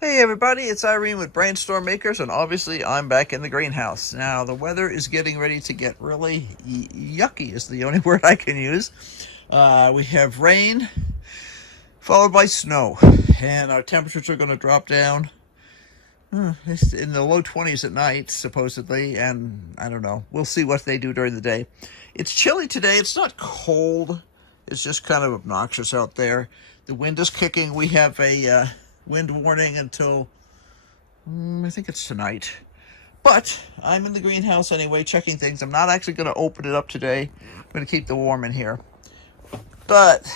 Hey everybody, it's Irene with BrainStormAcres, and obviously I'm back in the greenhouse. Now the weather is getting ready to get really yucky is the only word I can use. We have rain followed by snow, and our temperatures are going to drop down it's in the low 20s at night, supposedly, and I don't know. We'll see what they do during the day. It's chilly today. It's not cold. It's just kind of obnoxious out there. The wind is kicking. We have a wind warning until, I think it's tonight. But I'm in the greenhouse anyway, checking things. I'm not actually going to open it up today. I'm going to keep the warm in here. But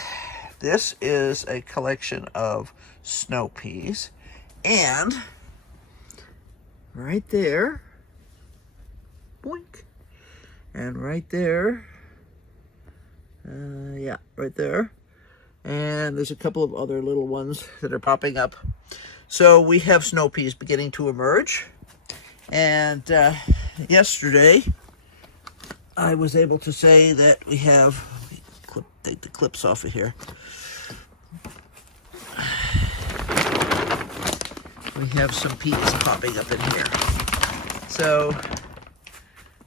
this is a collection of snow peas. And right there, boink, and right there, yeah, right there, and there's a couple of other little ones that are popping up. So we have snow peas beginning to emerge, and yesterday I was able to say that we have, take the clips off of here. We have some peas popping up in here. So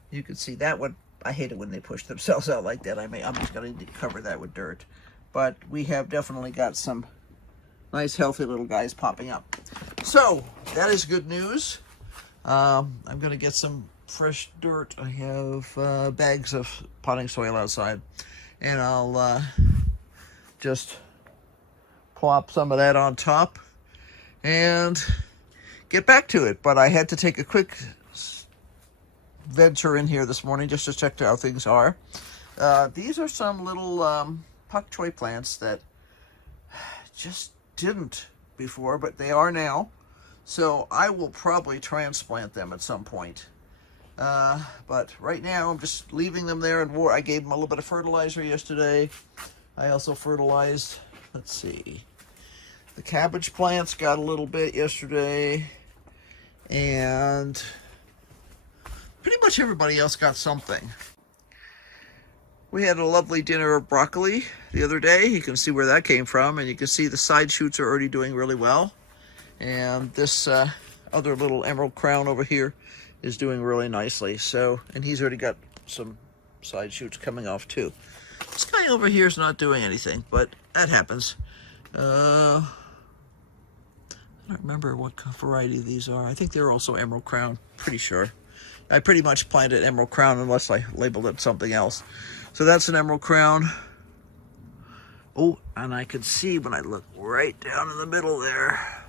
you can see that one. I hate it when they push themselves out like that. I'm just going to cover that with dirt. But we have definitely got some nice healthy little guys popping up. So that is good news. I'm going to get some fresh dirt. I have bags of potting soil outside. And I'll just plop some of that on top and get back to it. But I had to take a quick venture in here this morning just to check how things are. These are some little pak choi plants that just didn't before, but they are now. So I will probably transplant them at some point. But right now I'm just leaving them there, and I gave them a little bit of fertilizer yesterday. I also fertilized, let's see, the cabbage plants got a little bit yesterday, and pretty much everybody else got something. We had a lovely dinner of broccoli the other day. You can see where that came from, and you can see the side shoots are already doing really well. And this other little emerald crown over here is doing really nicely. So, and he's already got some side shoots coming off too. This guy over here is not doing anything, but that happens. I don't remember what variety these are. I think they're also emerald crown, pretty sure. I pretty much planted emerald crown unless I labeled it something else. So that's an emerald crown. Oh, and I can see when I look right down in the middle there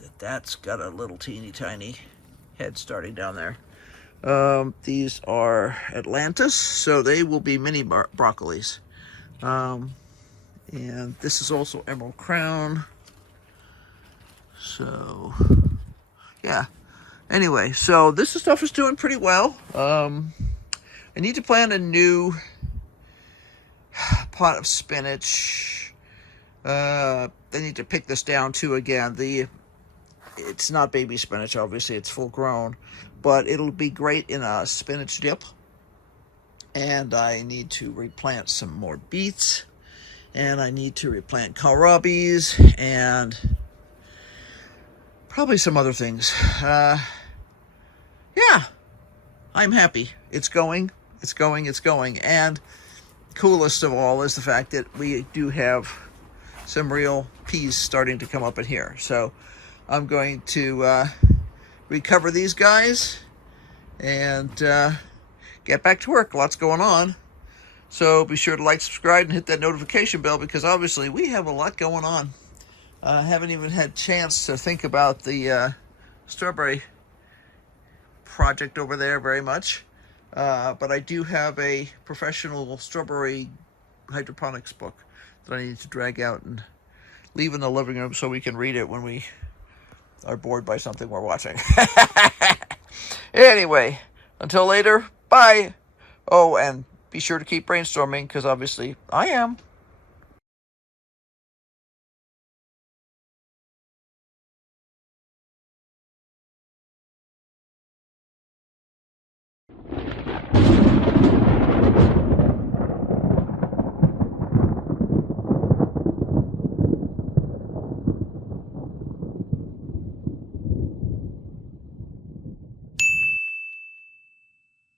that that's got a little teeny tiny head starting down there. These are Atlantis, so they will be mini broccolis. And this is also emerald crown. So, yeah. Anyway, so this stuff is doing pretty well. I need to plant a new pot of spinach. I need to pick this down too again. It's not baby spinach, obviously, it's full grown, but it'll be great in a spinach dip. And I need to replant some more beets, and I need to replant kohlrabis, and probably some other things. Yeah, I'm happy. It's going. And coolest of all is the fact that we do have some real peas starting to come up in here. So I'm going to recover these guys and get back to work. Lots going on. So be sure to like, subscribe, and hit that notification bell, because obviously we have a lot going on. I haven't even had a chance to think about the strawberry project over there very much. But I do have a professional strawberry hydroponics book that I need to drag out and leave in the living room so we can read it when we are bored by something we're watching. Anyway, until later, bye. Oh, and be sure to keep brainstorming, because obviously I am.